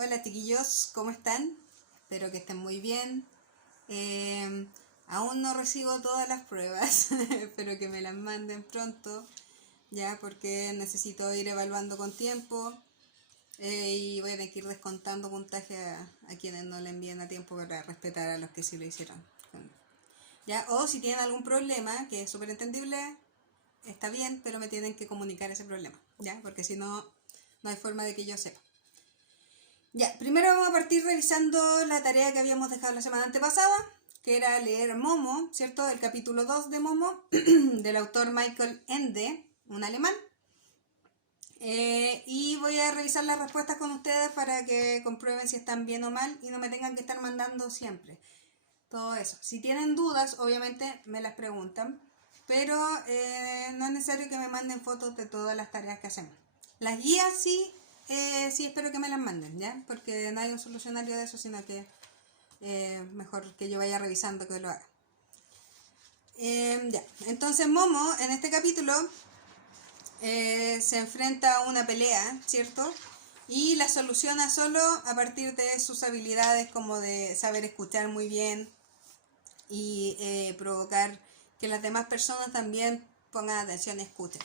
Hola chiquillos, ¿cómo están? Espero que estén muy bien. Aún no recibo todas las pruebas, espero que me las manden pronto, ya porque necesito ir evaluando con tiempo y voy a tener que ir descontando puntaje a quienes no le envíen a tiempo para respetar a los que sí lo hicieron. ¿Ya? O si tienen algún problema, que es súper entendible, está bien, pero me tienen que comunicar ese problema, ¿ya? Porque si no, no hay forma de que yo sepa. Ya, primero vamos a partir revisando la tarea que habíamos dejado la semana antepasada, que era leer Momo, ¿cierto? El capítulo 2 de Momo, del autor Michael Ende, un alemán. Y voy a revisar las respuestas con ustedes para que comprueben si están bien o mal y no me tengan que estar mandando siempre todo eso. Si tienen dudas, obviamente me las preguntan, pero no es necesario que me manden fotos de todas las tareas que hacemos. Las guías sí, sí espero que me las manden, ¿ya? Porque no hay un solucionario de eso, sino que mejor que yo vaya revisando que lo haga. Ya, entonces Momo en este capítulo se enfrenta a una pelea, ¿cierto? Y la soluciona solo a partir de sus habilidades como de saber escuchar muy bien y provocar que las demás personas también pongan atención y escuchen.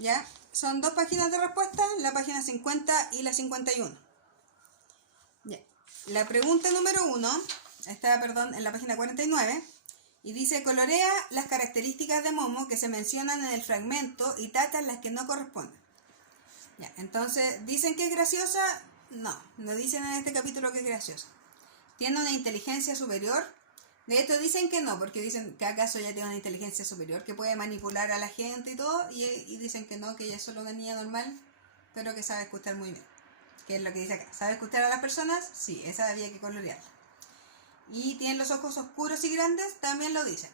¿Ya? Son dos páginas de respuesta, la página 50 y la 51. Ya. La pregunta número 1 está, en la página 49 y dice: colorea las características de Momo que se mencionan en el fragmento y tacha las que no corresponden. Ya. Entonces, ¿dicen que es graciosa? No dicen en este capítulo que es graciosa. ¿Tiene una inteligencia superior? De hecho dicen que no, porque dicen que acaso ya tiene una inteligencia superior, que puede manipular a la gente y todo, y dicen que no, que ella es solo una niña normal, pero que sabe escuchar muy bien. ¿Qué es lo que dice acá? ¿Sabe escuchar a las personas? Sí, esa había que colorearla. ¿Y tiene los ojos oscuros y grandes? También lo dicen.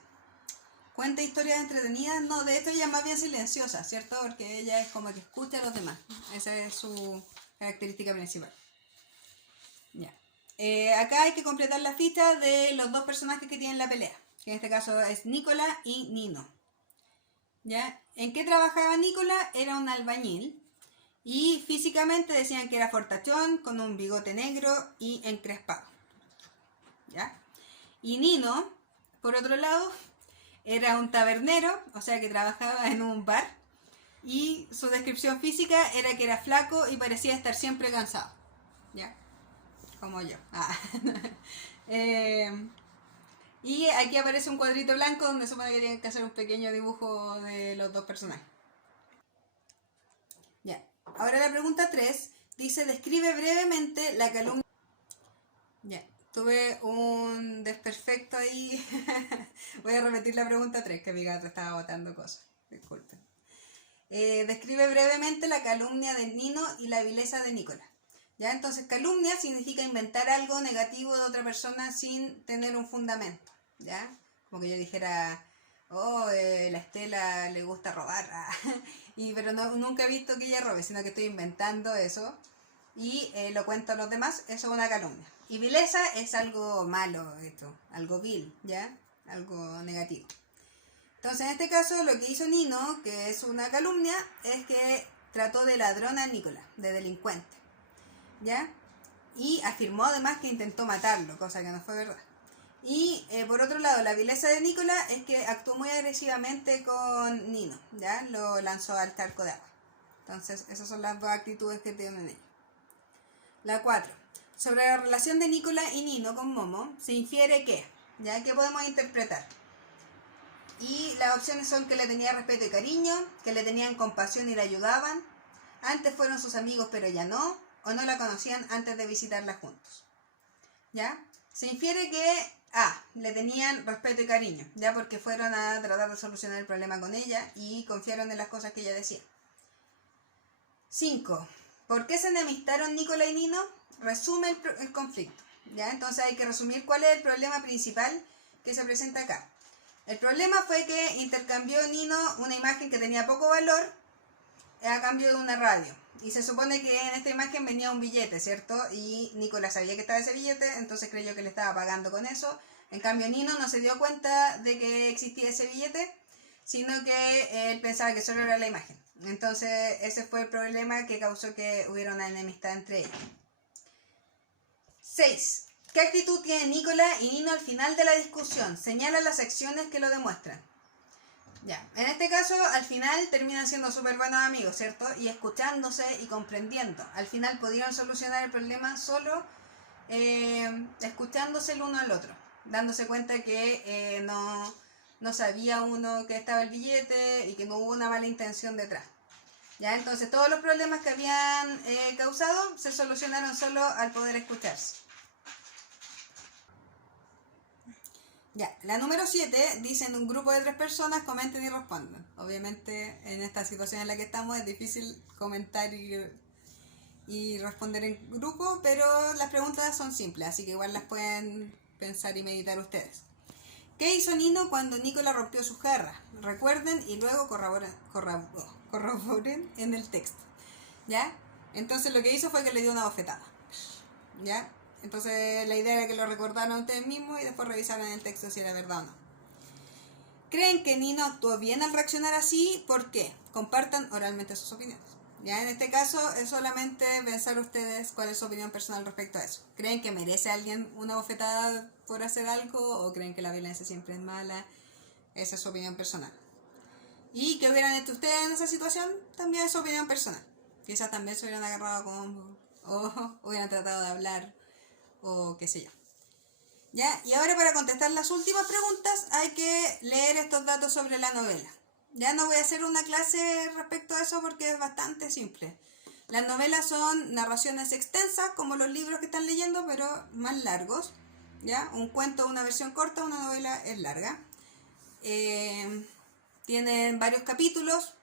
¿Cuenta historias entretenidas? No, de hecho ella es más bien silenciosa, ¿cierto? Porque ella es como que escucha a los demás. Esa es su característica principal. Ya. Acá hay que completar la ficha de los dos personajes que tienen la pelea, que en este caso es Nicola y Nino. ¿Ya? ¿En qué trabajaba Nicola? Era un albañil y físicamente decían que era fortachón, con un bigote negro y encrespado. ¿Ya? Y Nino, por otro lado, era un tabernero, o sea que trabajaba en un bar, y su descripción física era que era flaco y parecía estar siempre cansado. ¿Ya? Como yo. Y aquí aparece un cuadrito blanco donde supone que tienen que hacer un pequeño dibujo de los dos personajes. Ya. Ahora la pregunta 3 dice: describe brevemente la calumnia. Ya. Tuve un desperfecto ahí. Voy a repetir la pregunta 3, que mi gato estaba botando cosas. Disculpen. Describe brevemente la calumnia de Nino y la vileza de Nicolás. ¿Ya? Entonces, calumnia significa inventar algo negativo de otra persona sin tener un fundamento. ¿Ya? Como que yo dijera: oh, la Estela le gusta robar. Pero nunca he visto que ella robe, sino que estoy inventando eso y lo cuento a los demás. Eso es una calumnia. Y vileza es algo malo, algo vil, ¿ya? Algo negativo. Entonces, en este caso, lo que hizo Nino, que es una calumnia, es que trató de ladrón a Nicolás, de delincuente, ¿ya? Y afirmó además que intentó matarlo, cosa que no fue verdad. Y por otro lado, la vileza de Nicolás es que actuó muy agresivamente con Nino, ¿ya? Lo lanzó al charco de agua. Entonces, esas son las dos actitudes que tienen ellos. La 4. Sobre la relación de Nicolás y Nino con Momo, se infiere que, ¿ya? ¿Qué podemos interpretar? Y las opciones son que le tenía respeto y cariño, que le tenían compasión y le ayudaban, antes fueron sus amigos pero ya no, o no la conocían antes de visitarla juntos. ¿Ya? Se infiere que le tenían respeto y cariño, ya porque fueron a tratar de solucionar el problema con ella y confiaron en las cosas que ella decía. 5. ¿Por qué se enemistaron Nicola y Nino? Resume el conflicto. ¿Ya? Entonces hay que resumir cuál es el problema principal que se presenta acá. El problema fue que intercambió Nino una imagen que tenía poco valor a cambio de una radio. Y se supone que en esta imagen venía un billete, ¿cierto? Y Nicolás sabía que estaba ese billete, entonces creyó que le estaba pagando con eso. En cambio, Nino no se dio cuenta de que existía ese billete, sino que él pensaba que solo era la imagen. Entonces ese fue el problema que causó que hubiera una enemistad entre ellos. 6. ¿Qué actitud tiene Nicola y Nino al final de la discusión? Señala las acciones que lo demuestran. Ya, en este caso, al final terminan siendo súper buenos amigos, ¿cierto? Y escuchándose y comprendiendo. Al final podían solucionar el problema solo escuchándose el uno al otro, dándose cuenta que no sabía uno que estaba el billete y que no hubo una mala intención detrás. Ya, entonces todos los problemas que habían causado se solucionaron solo al poder escucharse. Ya, la número 7 dice: en un grupo de 3 personas comenten y respondan. Obviamente en esta situación en la que estamos es difícil comentar y responder en grupo, pero las preguntas son simples, así que igual las pueden pensar y meditar ustedes. ¿Qué hizo Nino cuando Nicola rompió sus garras? Recuerden y luego corroboren en el texto. ¿Ya? Entonces lo que hizo fue que le dio una bofetada. ¿Ya? Entonces la idea era que lo recordaran ustedes mismos y después revisaran el texto si era verdad o no. ¿Creen que Nino actuó bien al reaccionar así? ¿Por qué? Compartan oralmente sus opiniones. Ya, en este caso es solamente pensar ustedes cuál es su opinión personal respecto a eso. ¿Creen que merece alguien una bofetada por hacer algo o creen que la violencia siempre es mala? Esa es su opinión personal. ¿Y qué hubieran hecho ustedes en esa situación? También es su opinión personal. Quizás también se hubieran agarrado con... o hubieran tratado de hablar o qué sé yo. ¿Ya? Y ahora para contestar las últimas preguntas hay que leer estos datos sobre la novela. Ya no voy a hacer una clase respecto a eso porque es bastante simple. Las novelas son narraciones extensas como los libros que están leyendo, pero más largos. ¿Ya? Un cuento, una versión corta, una novela es larga. Tienen varios capítulos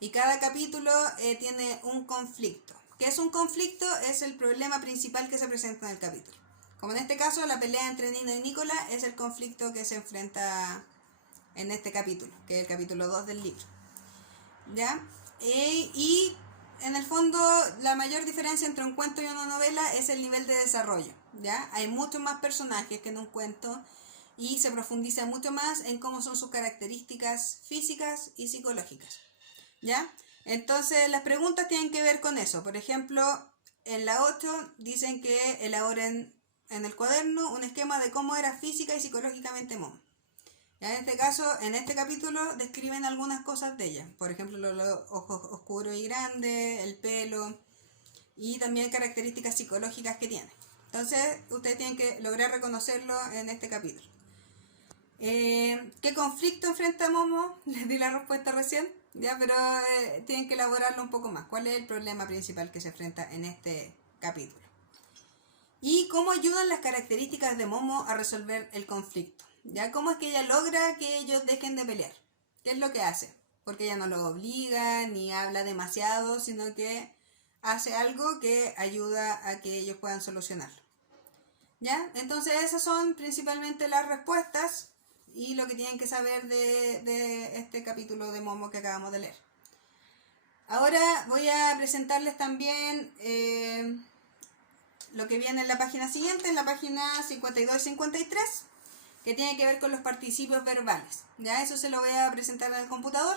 y cada capítulo tiene un conflicto. ¿Qué es un conflicto? Es el problema principal que se presenta en el capítulo. Como en este caso, la pelea entre Nino y Nicola es el conflicto que se enfrenta en este capítulo, que es el capítulo 2 del libro. ¿Ya? Y en el fondo, la mayor diferencia entre un cuento y una novela es el nivel de desarrollo. ¿Ya? Hay muchos más personajes que en un cuento y se profundiza mucho más en cómo son sus características físicas y psicológicas. ¿Ya? Entonces, las preguntas tienen que ver con eso. Por ejemplo, en la 8 dicen que elaboren en el cuaderno un esquema de cómo era física y psicológicamente Momo. En este caso, en este capítulo describen algunas cosas de ella. Por ejemplo, los ojos oscuros y grandes, el pelo y también características psicológicas que tiene. Entonces, ustedes tienen que lograr reconocerlo en este capítulo. ¿Qué conflicto enfrenta Momo? Les di la respuesta recién, ya, pero tienen que elaborarlo un poco más. ¿Cuál es el problema principal que se enfrenta en este capítulo? ¿Y cómo ayudan las características de Momo a resolver el conflicto? ¿Ya? ¿Cómo es que ella logra que ellos dejen de pelear? ¿Qué es lo que hace? Porque ella no los obliga ni habla demasiado, sino que hace algo que ayuda a que ellos puedan solucionarlo. ¿Ya? Entonces esas son principalmente las respuestas y lo que tienen que saber de este capítulo de Momo que acabamos de leer. Ahora voy a presentarles también lo que viene en la página siguiente, en la página 52 y 53, que tiene que ver con los participios verbales. Ya eso se lo voy a presentar en el computador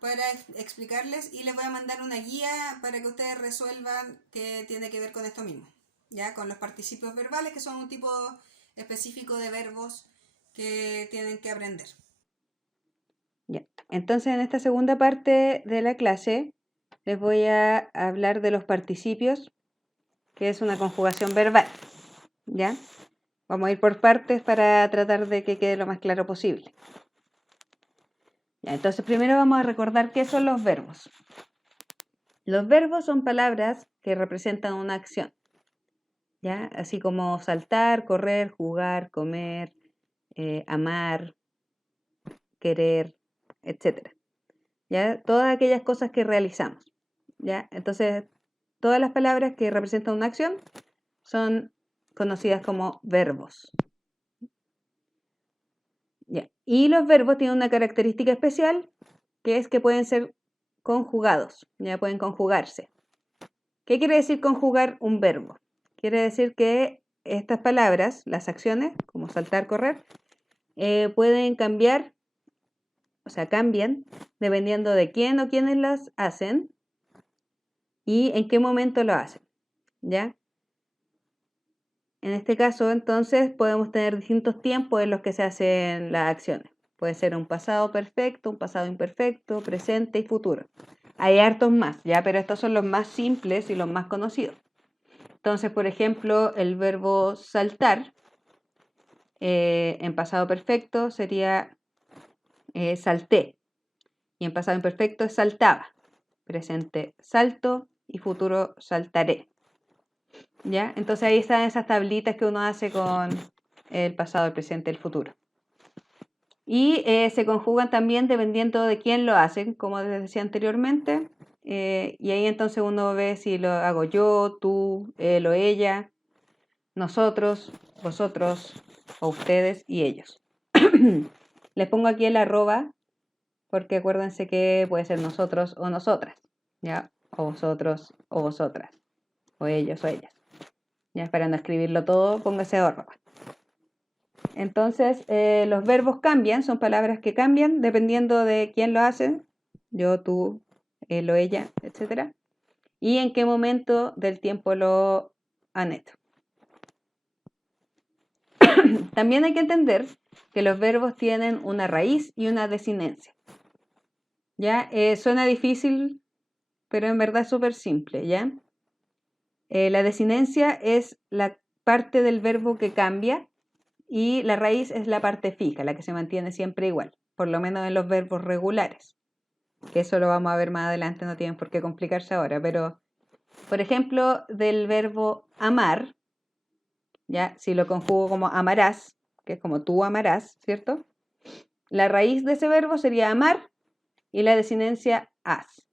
para explicarles y les voy a mandar una guía para que ustedes resuelvan qué tiene que ver con esto mismo. Ya con los participios verbales, que son un tipo específico de verbos que tienen que aprender. Ya. Entonces, en esta segunda parte de la clase les voy a hablar de los participios, que es una conjugación verbal. ¿Ya? Vamos a ir por partes para tratar de que quede lo más claro posible. Ya, entonces, primero vamos a recordar qué son los verbos. Los verbos son palabras que representan una acción. ¿Ya? Así como saltar, correr, jugar, comer, amar, querer, etc. ¿Ya? Todas aquellas cosas que realizamos. ¿Ya? Entonces, todas las palabras que representan una acción son conocidas como verbos. ¿Ya? Y los verbos tienen una característica especial, que es que pueden ser conjugados, ya pueden conjugarse. ¿Qué quiere decir conjugar un verbo? Quiere decir que estas palabras, las acciones, como saltar, correr, pueden cambiar, o sea, cambian dependiendo de quién o quiénes las hacen y en qué momento lo hacen, ¿ya? En este caso, entonces, podemos tener distintos tiempos en los que se hacen las acciones. Puede ser un pasado perfecto, un pasado imperfecto, presente y futuro. Hay hartos más, ¿ya? Pero estos son los más simples y los más conocidos. Entonces, por ejemplo, el verbo saltar, en pasado perfecto sería salté. Y en pasado imperfecto es saltaba. Presente salto y futuro saltaré. ¿Ya? Entonces ahí están esas tablitas que uno hace con el pasado, el presente, el futuro. Y se conjugan también dependiendo de quién lo hacen, como les decía anteriormente. Y ahí entonces uno ve si lo hago yo, tú, él o ella, nosotros, vosotros, o ustedes y ellos. Les pongo aquí el arroba porque acuérdense que puede ser nosotros o nosotras, ¿ya? O vosotros o vosotras, o ellos o ellas. Ya para no escribirlo todo, póngase arroba. Entonces, los verbos cambian, son palabras que cambian dependiendo de quién lo hace, yo, tú, él o ella, etc. Y en qué momento del tiempo lo han hecho. También hay que entender que los verbos tienen una raíz y una desinencia. ¿Ya? Suena difícil, pero en verdad es súper simple, ¿ya? La desinencia es la parte del verbo que cambia y la raíz es la parte fija, la que se mantiene siempre igual, por lo menos en los verbos regulares, que eso lo vamos a ver más adelante, no tienen por qué complicarse ahora, pero por ejemplo, del verbo amar, ¿ya? Si lo conjugo como amarás, que es como tú amarás, ¿cierto? La raíz de ese verbo sería amar y la desinencia has.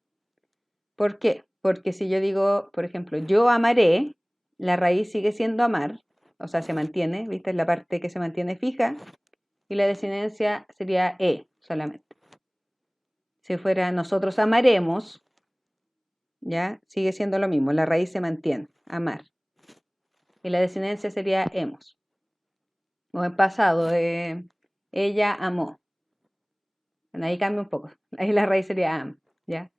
¿Por qué? Porque si yo digo, por ejemplo, yo amaré, la raíz sigue siendo amar, o sea, se mantiene, ¿viste? Es la parte que se mantiene fija, y la desinencia sería solamente. Si fuera nosotros amaremos, ya sigue siendo lo mismo, la raíz se mantiene, amar. Y la desinencia sería hemos. O en pasado, ella amó. Bueno, ahí cambia un poco, ahí la raíz sería am, ¿ya?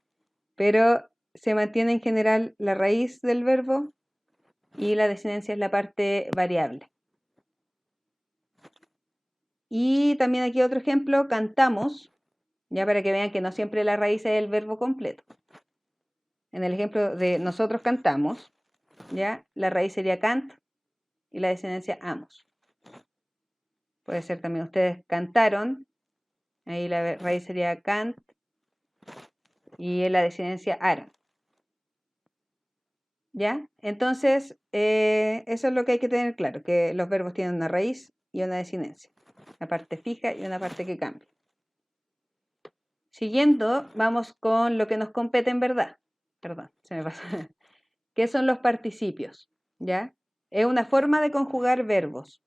Pero se mantiene en general la raíz del verbo y la desinencia es la parte variable. Y también aquí otro ejemplo, cantamos, ya para que vean que no siempre la raíz es el verbo completo. En el ejemplo de nosotros cantamos, ya la raíz sería cant y la desinencia amos. Puede ser también ustedes cantaron, ahí la raíz sería cant y la desinencia aron. ¿Ya? Entonces, eso es lo que hay que tener claro, que los verbos tienen una raíz y una desinencia, una parte fija y una parte que cambia. Siguiendo, vamos con lo que nos compete en verdad. Perdón, se me pasó. ¿Qué son los participios? ¿Ya? Es una forma de conjugar verbos,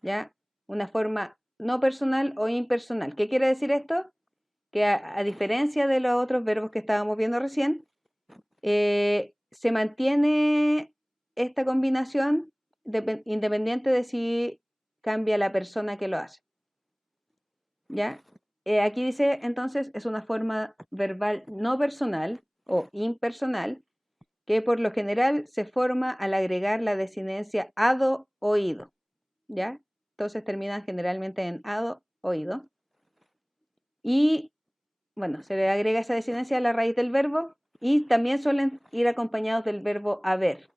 ¿ya? Una forma no personal o impersonal. ¿Qué quiere decir esto? Que a diferencia de los otros verbos que estábamos viendo recién, se mantiene esta combinación independiente de si cambia la persona que lo hace. ¿Ya? Aquí dice, entonces, es una forma verbal no personal o impersonal que por lo general se forma al agregar la desinencia ado o ido. ¿Ya? Entonces terminan generalmente en ado o ido. Y, bueno, se le agrega esa desinencia a la raíz del verbo y también suelen ir acompañados del verbo haber.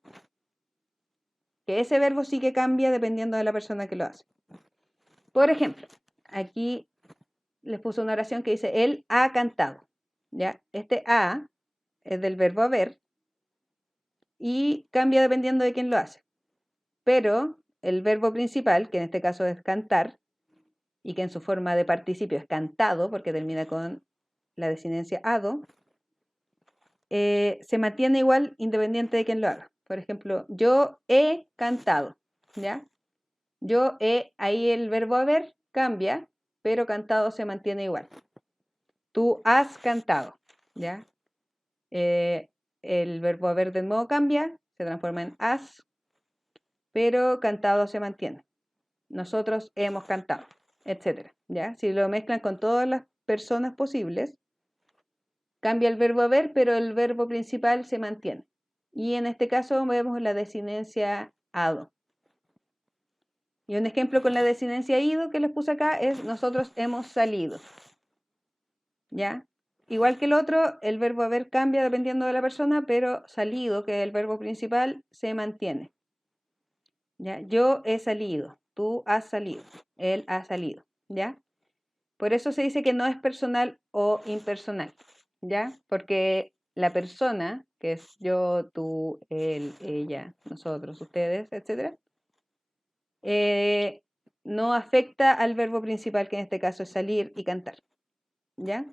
Que ese verbo sí que cambia dependiendo de la persona que lo hace. Por ejemplo, aquí les puse una oración que dice, él ha cantado. ¿Ya? Este ha es del verbo haber y cambia dependiendo de quién lo hace. Pero el verbo principal, que en este caso es cantar, y que en su forma de participio es cantado, porque termina con la desinencia ado, se mantiene igual independiente de quién lo haga. Por ejemplo, yo he cantado, ¿ya? Yo he, ahí el verbo haber cambia, pero cantado se mantiene igual. Tú has cantado, ¿ya? El verbo haber de nuevo cambia, se transforma en has, pero cantado se mantiene. Nosotros hemos cantado, etc. ¿Ya? Si lo mezclan con todas las personas posibles, cambia el verbo haber, pero el verbo principal se mantiene. Y en este caso vemos la desinencia ado. Y un ejemplo con la desinencia ido que les puse acá es nosotros hemos salido. ¿Ya? Igual que el otro, el verbo haber cambia dependiendo de la persona, pero salido, que es el verbo principal, se mantiene. ¿Ya? Yo he salido, tú has salido, él ha salido. ¿Ya? Por eso se dice que no es personal o impersonal. ¿Ya? Porque la persona, que es yo, tú, él, ella, nosotros, ustedes, etc., no afecta al verbo principal, que en este caso es salir y cantar. ¿Ya?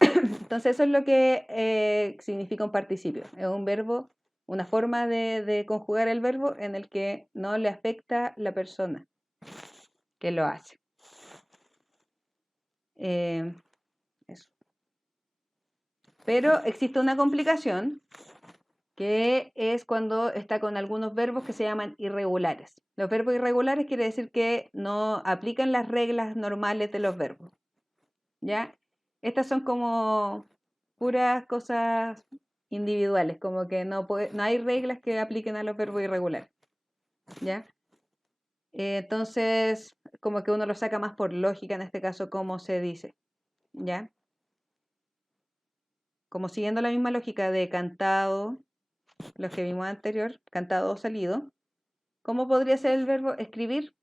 Entonces eso es lo que significa un participio. Es un verbo, una forma de conjugar el verbo en el que no le afecta la persona que lo hace. Eso. Pero existe una complicación que es cuando está con algunos verbos que se llaman irregulares. Los verbos irregulares quiere decir que no aplican las reglas normales de los verbos. ¿Ya? Estas son como puras cosas individuales, como que no hay reglas que apliquen a los verbos irregulares. ¿Ya? Entonces, como que uno lo saca más por lógica, en este caso, cómo se dice. ¿Ya? Como siguiendo la misma lógica de cantado, los que vimos anterior, cantado o salido, ¿cómo podría ser el verbo escribir?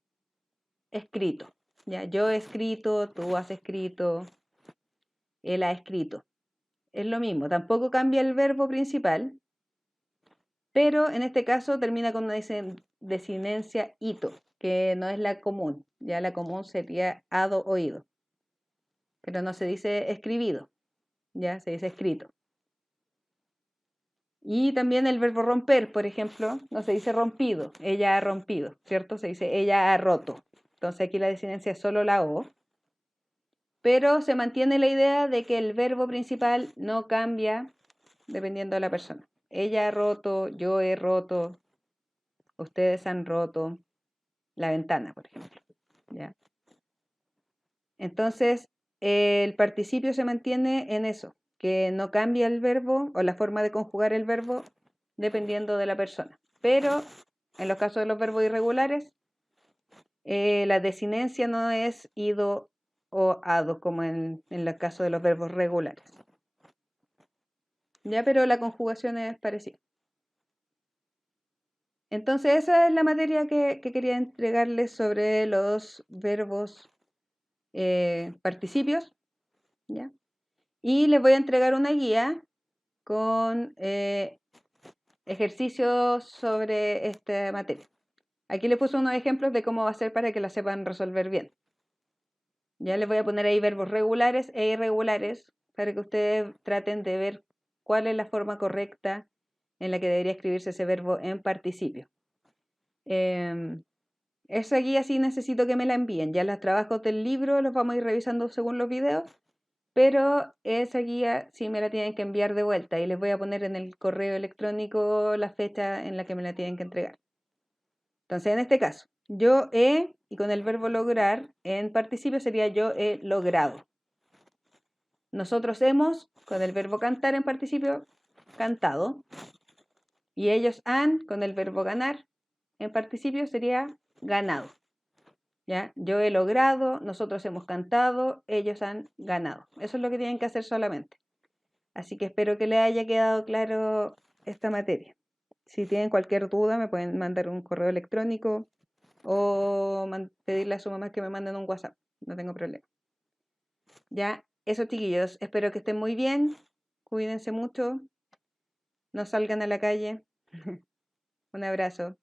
Escrito. ¿Ya? Yo he escrito, tú has escrito, él ha escrito. Es lo mismo, tampoco cambia el verbo principal, pero en este caso termina con una desinencia ito, que no es la común. Ya la común sería ado o ido, pero no se dice escribido, ya se dice escrito. Y también el verbo romper, por ejemplo, no se dice rompido, ella ha rompido, ¿cierto? Se dice ella ha roto. Entonces aquí la desinencia es solo la o, pero se mantiene la idea de que el verbo principal no cambia dependiendo de la persona. Ella ha roto, yo he roto, ustedes han roto la ventana, por ejemplo. ¿Ya? Entonces, el participio se mantiene en eso, que no cambia el verbo o la forma de conjugar el verbo dependiendo de la persona. Pero en los casos de los verbos irregulares, la desinencia no es ido o ado, como en el caso de los verbos regulares. Ya, pero la conjugación es parecida. Entonces, esa es la materia que quería entregarles sobre los verbos participios. ¿Ya? Y les voy a entregar una guía con ejercicios sobre esta materia. Aquí les puse unos ejemplos de cómo va a ser para que la sepan resolver bien. Ya les voy a poner ahí verbos regulares e irregulares para que ustedes traten de ver cuál es la forma correcta en la que debería escribirse ese verbo en participio. Esa guía sí necesito que me la envíen. Ya los trabajos del libro los vamos a ir revisando según los videos, pero esa guía sí me la tienen que enviar de vuelta y les voy a poner en el correo electrónico la fecha en la que me la tienen que entregar. Entonces, en este caso, yo he, y con el verbo lograr, en participio sería yo he logrado. Nosotros hemos, con el verbo cantar en participio, cantado. Y ellos han, con el verbo ganar, en participio sería ganado. ¿Ya? Yo he logrado, nosotros hemos cantado, ellos han ganado. Eso es lo que tienen que hacer solamente. Así que espero que les haya quedado claro esta materia. Si tienen cualquier duda, me pueden mandar un correo electrónico o pedirle a su mamá que me manden un WhatsApp. No tengo problema. Ya, eso chiquillos. Espero que estén muy bien. Cuídense mucho. No salgan a la calle. Un abrazo.